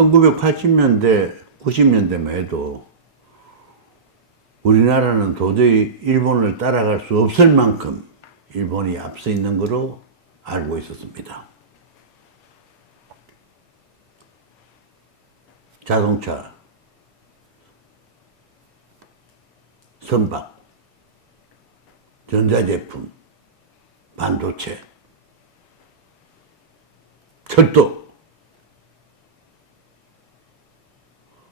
1980년대, 90년대만 해도 우리나라는 도저히 일본을 따라갈 수 없을 만큼 일본이 앞서 있는 거로 알고 있었습니다. 자동차, 선박, 전자제품, 반도체, 철도.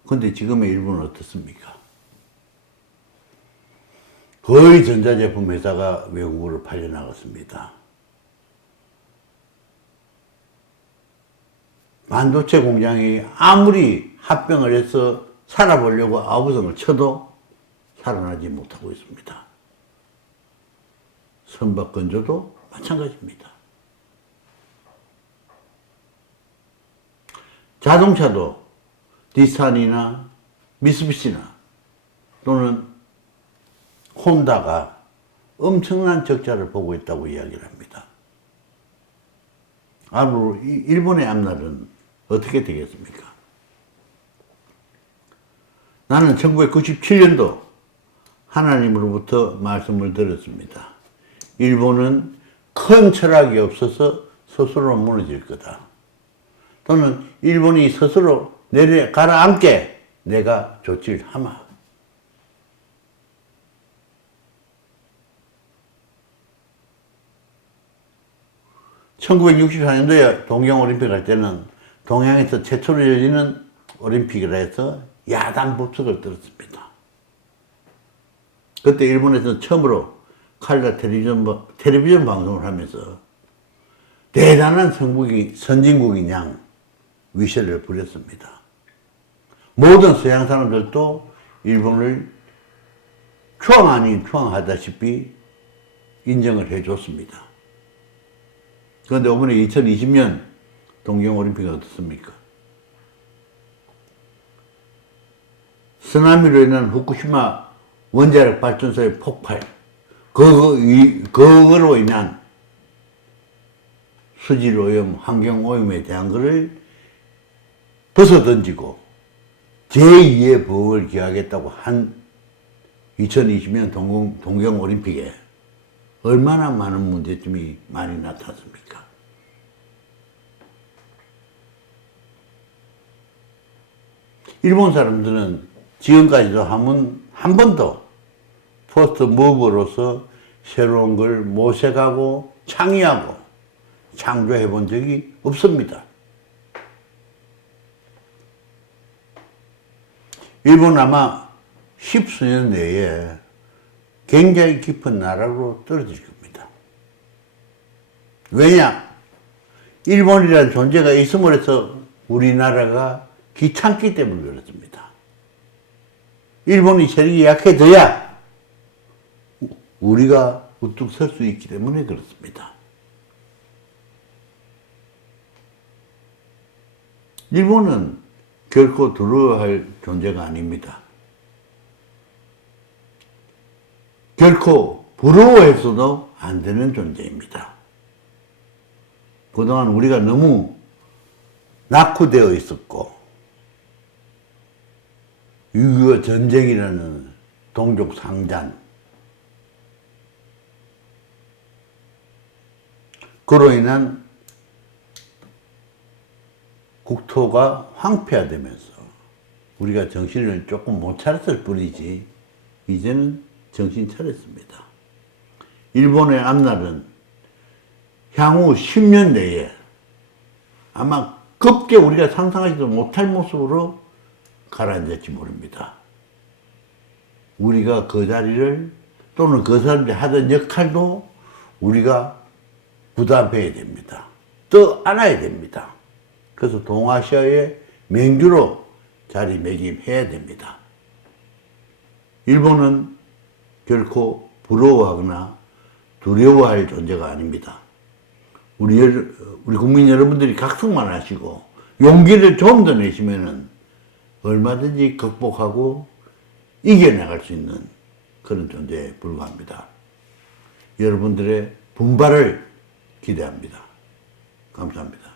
근데 지금의 일본은 어떻습니까? 거의 전자제품 회사가 외국으로 팔려나갔습니다. 반도체 공장이 아무리 합병을 해서 살아보려고 아우성을 쳐도 살아나지 못하고 있습니다. 선박 건조도 마찬가지입니다. 자동차도 디스탄이나 미쓰비시나 또는 혼다가 엄청난 적자를 보고 있다고 이야기를 합니다. 앞으로 이 일본의 앞날은 어떻게 되겠습니까? 나는 1997년도 하나님으로부터 말씀을 들었습니다. 일본은 큰 철학이 없어서 스스로 무너질 거다. 또는 일본이 스스로 내려 가라앉게 내가 조치를 하마. (1964년도에) 동경올림픽 할 때는 동양에서 최초로 열리는 올림픽이라 해서 야단 법석을 들었습니다. 그때 일본에서 처음으로 칼라 텔레비전, 뭐- 텔레비전 방송을 하면서 대단한 선국이, 선진국인 양 위세를 부렸습니다. 모든 서양 사람들도 일본을 추앙 아닌 추앙하다시피 인정을 해줬습니다. 그런데 이번에 2020년 동경올림픽은 어떻습니까? 쓰나미로 인한 후쿠시마 원자력 발전소의 폭발, 그거로 인한 수질 오염, 환경 오염에 대한 것을 벗어던지고 제2의 보험을 기하겠다고 한 2020년 동경, 동경올림픽에 얼마나 많은 문제점이 많이 나타났습니까? 일본 사람들은 지금까지도 한, 번, 한 번도 포스트 무브로서 새로운 걸 모색하고 창의하고 창조해 본 적이 없습니다. 일본 아마 십수년 내에 굉장히 깊은 나라로 떨어질 겁니다. 왜냐? 일본이라는 존재가 있음으로 해서 우리나라가 귀찮기 때문에 그렇습니다. 일본이 세력이 약해져야 우리가 우뚝 설 수 있기 때문에 그렇습니다. 일본은 결코 두려워할 존재가 아닙니다. 결코 부러워해서도 안 되는 존재입니다. 그동안 우리가 너무 낙후되어 있었고, 유교 전쟁이라는 동족 상잔, 그로 인한 국토가 황폐화되면서 우리가 정신을 조금 못 차렸을 뿐이지 이제는 정신 차렸습니다. 일본의 앞날은 향후 10년 내에 아마 급게 우리가 상상하지도 못할 모습으로 가라앉을지 모릅니다. 우리가 그 자리를 또는 그 사람들이 하던 역할도 우리가 부담해야 됩니다. 또 안아야 됩니다. 그래서 동아시아의 맹주로 자리매김해야 됩니다. 일본은 결코 부러워하거나 두려워할 존재가 아닙니다. 우리, 여- 우리 국민 여러분들이 각성만 하시고 용기를 좀 더 내시면은 얼마든지 극복하고 이겨나갈 수 있는 그런 존재에 불과합니다. 여러분들의 분발을 기대합니다. 감사합니다.